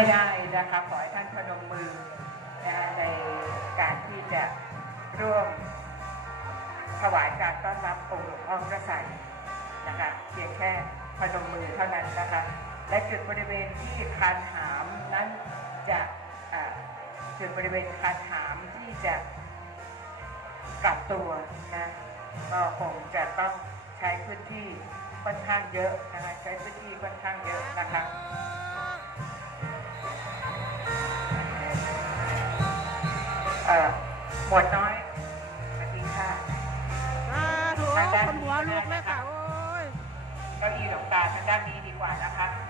ไม่ได้นะคะขอให้ท่านพนมมือนะในการที่จะร่วมถวายการต้อนรับองค์หลวงพ่อพระสัยนะคะเพียงแค่พนมมือเท่านั้นนะคะและจุดบริเวณที่คานหามนั้นจะอ่าจุดบริเวณคานหามที่จะกลับตัวนะก็คงจะต้องใช้พื้นที่ค่อนข้างเยอะนะคะใช้พื้นที่ค่อนข้างเยอะ หมวดน้อยสวัสดีค่ะสาธุคนหัวลูกเลยค่ะ โอ้ย เก้าอี้หลวงตาทางด้านนี้ดีกว่านะคะจะใกล้